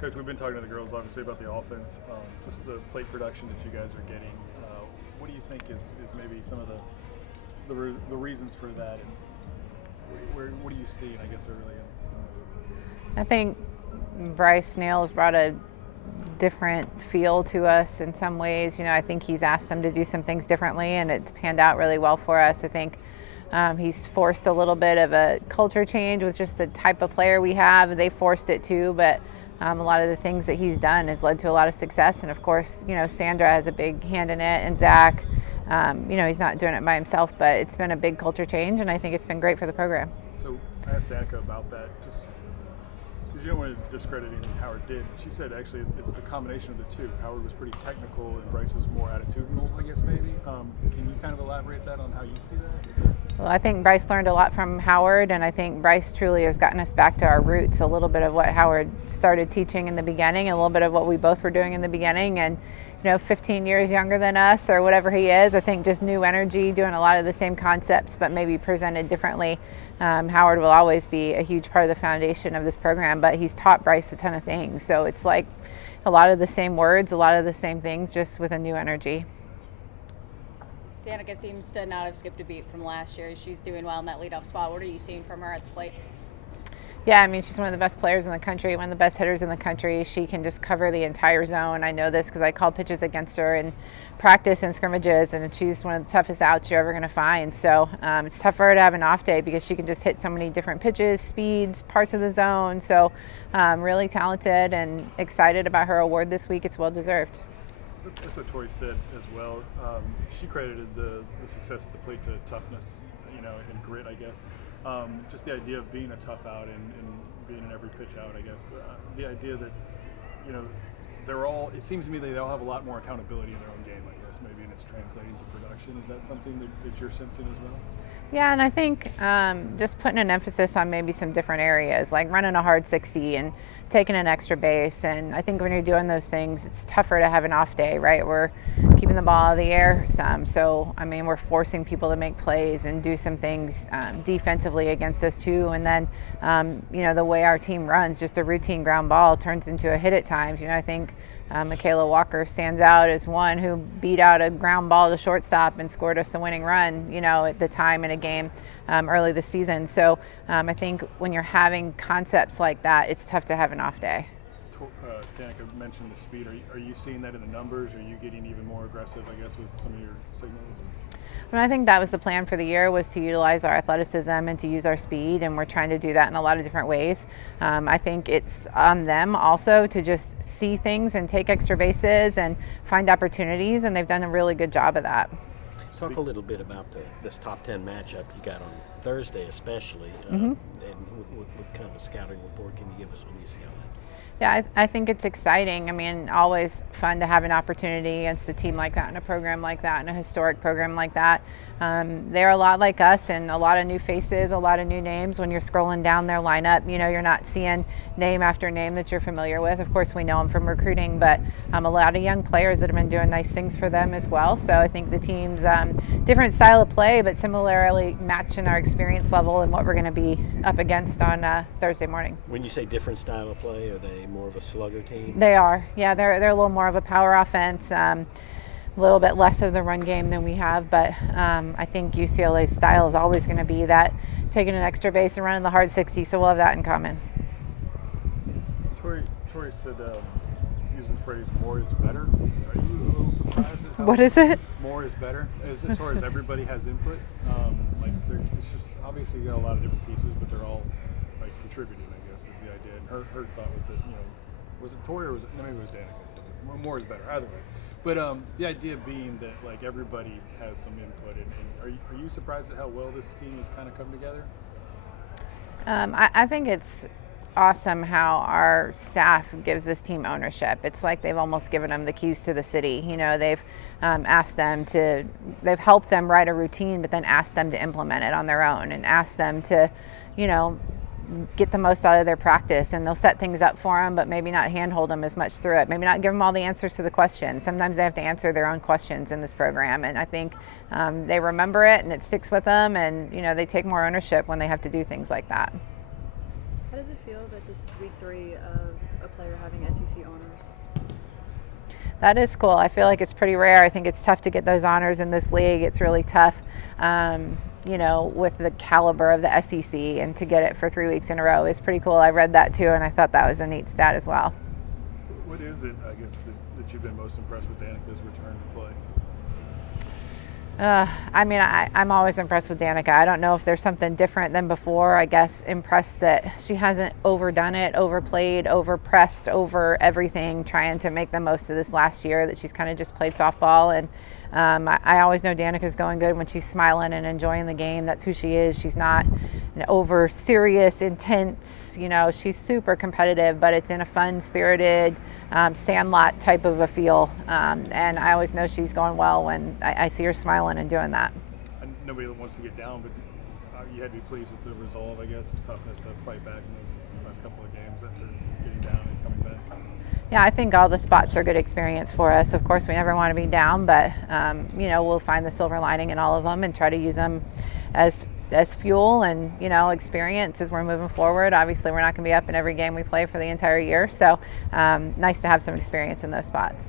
Coach, we've been talking to the girls obviously about the offense, just the plate production that you guys are getting. What do you think is maybe some of the reasons for that, and what do you see, I guess, early in this? I think Bryce Nails brought a different feel to us in some ways. You know, I think he's asked them to do some things differently, and it's panned out really well for us. I think he's forced a little bit of a culture change with just the type of player we have. They forced it too, but a lot of the things that he's done has led to a lot of success. And of course, you know, Sandra has a big hand in it, and Zach. You know, he's not doing it by himself, but it's been a big culture change, and I think it's been great for the program. So I asked Danica about that, just because you don't want to discredit anything Howard did. She said actually it's the combination of the two. Howard was pretty technical, and Bryce is more attitudinal, I guess, maybe. Can you kind of elaborate that on how you see that? Well, I think Bryce learned a lot from Howard, and I think Bryce truly has gotten us back to our roots, a little bit of what Howard started teaching in the beginning, and a little bit of what we both were doing in the beginning. And you know, 15 years younger than us or whatever he is, I think just new energy, doing a lot of the same concepts, but maybe presented differently. Howard will always be a huge part of the foundation of this program, but he's taught Bryce a ton of things. So it's like a lot of the same words, a lot of the same things, just with a new energy. Danica seems to not have skipped a beat from last year. She's doing well in that leadoff spot. What are you seeing from her at the plate? Yeah, I mean, she's one of the best players in the country, one of the best hitters in the country. She can just cover the entire zone. I know this because I call pitches against her in practice and scrimmages, and she's one of the toughest outs you're ever going to find. So it's tough for her to have an off day because she can just hit so many different pitches, speeds, parts of the zone. So really talented and excited about her award this week. It's well deserved. That's what Tori said as well. She credited the success at the plate to toughness, you know, and grit, I guess. Just the idea of being a tough out and being in every pitch out, I guess. The idea that, you know, it seems to me they all have a lot more accountability in their own game, I guess, maybe, and it's translating to production. Is that something that you're sensing as well? Yeah, and I think just putting an emphasis on maybe some different areas, like running a hard 60 and taking an extra base. And I think when you're doing those things, it's tougher to have an off day, right? We're keeping the ball out of the air some. So, I mean, we're forcing people to make plays and do some things defensively against us too. And then, you know, the way our team runs, just a routine ground ball turns into a hit at times. You know, I think Michaela Walker stands out as one who beat out a ground ball to shortstop and scored us the winning run, you know, at the time in a game early this season. So I think when you're having concepts like that, it's tough to have an off day. Danica mentioned the speed. Are you seeing that in the numbers? Are you getting even more aggressive, I guess, with some of your signals? I think that was the plan for the year, was to utilize our athleticism and to use our speed, and we're trying to do that in a lot of different ways. I think it's on them also to just see things and take extra bases and find opportunities, and they've done a really good job of that. Talk a little bit about this top 10 matchup you got on Thursday especially, and what kind of a scouting report can you give us on UCLA? Yeah, I think it's exciting. I mean, always fun to have an opportunity against a team like that and a program like that and a historic program like that. They're a lot like us, and a lot of new faces, a lot of new names. When you're scrolling down their lineup, you know, you're not seeing name after name that you're familiar with. Of course, we know them from recruiting, but a lot of young players that have been doing nice things for them as well. So I think the team's different style of play, but similarly matching our experience level and what we're going to be up against on Thursday morning. When you say different style of play, are they more of a slugger team? They are. Yeah, they're a little more of a power offense. A little bit less of the run game than we have, but I think UCLA's style is always going to be that taking an extra base and running the hard 60, so we'll have that in common. Tori said, use the phrase "more is better." Are you a little surprised at how What is it? More is better, as far as everybody has input? It's just obviously you got a lot of different pieces, but they're all like contributing, I guess, is the idea. And her thought was that, you know, was it Tori or was it, no, maybe it was Danica said it. More is better, either way. But the idea being that like everybody has some input, and are you surprised at how well this team has kind of come together? I think it's awesome how our staff gives this team ownership. It's like they've almost given them the keys to the city. You know, they've asked them to, they've helped them write a routine, but then asked them to implement it on their own and asked them to, you know, get the most out of their practice, and they'll set things up for them, but maybe not handhold them as much through it. Maybe not give them all the answers to the questions. Sometimes they have to answer their own questions in this program, and I think they remember it and it sticks with them, and you know, they take more ownership when they have to do things like that. How does it feel that this is week 3 of a player having SEC honors? That is cool. I feel like it's pretty rare. I think it's tough to get those honors in this league. It's really tough, you know, with the caliber of the SEC, and to get it for 3 weeks in a row is pretty cool. I read that too, and I thought that was a neat stat as well. What is it, I guess, that you've been most impressed with Danica's return to play? I mean, I'm always impressed with Danica. I don't know if there's something different than before. I guess impressed that she hasn't overdone it, overplayed, overpressed, over everything, trying to make the most of this last year, that she's kind of just played softball. And I always know Danica's going good when she's smiling and enjoying the game. That's who she is. She's not an over serious, intense, you know, she's super competitive, but it's in a fun, spirited, Sandlot type of a feel. And I always know she's going well when I see her smiling and doing that. And nobody wants to get down, but you had to be pleased with the resolve, I guess, the toughness to fight back in those last couple of games after getting down and coming back. Yeah, I think all the spots are good experience for us. Of course, we never want to be down, but you know, we'll find the silver lining in all of them and try to use them as fuel and, you know, experience as we're moving forward. Obviously, we're not going to be up in every game we play for the entire year, so nice to have some experience in those spots.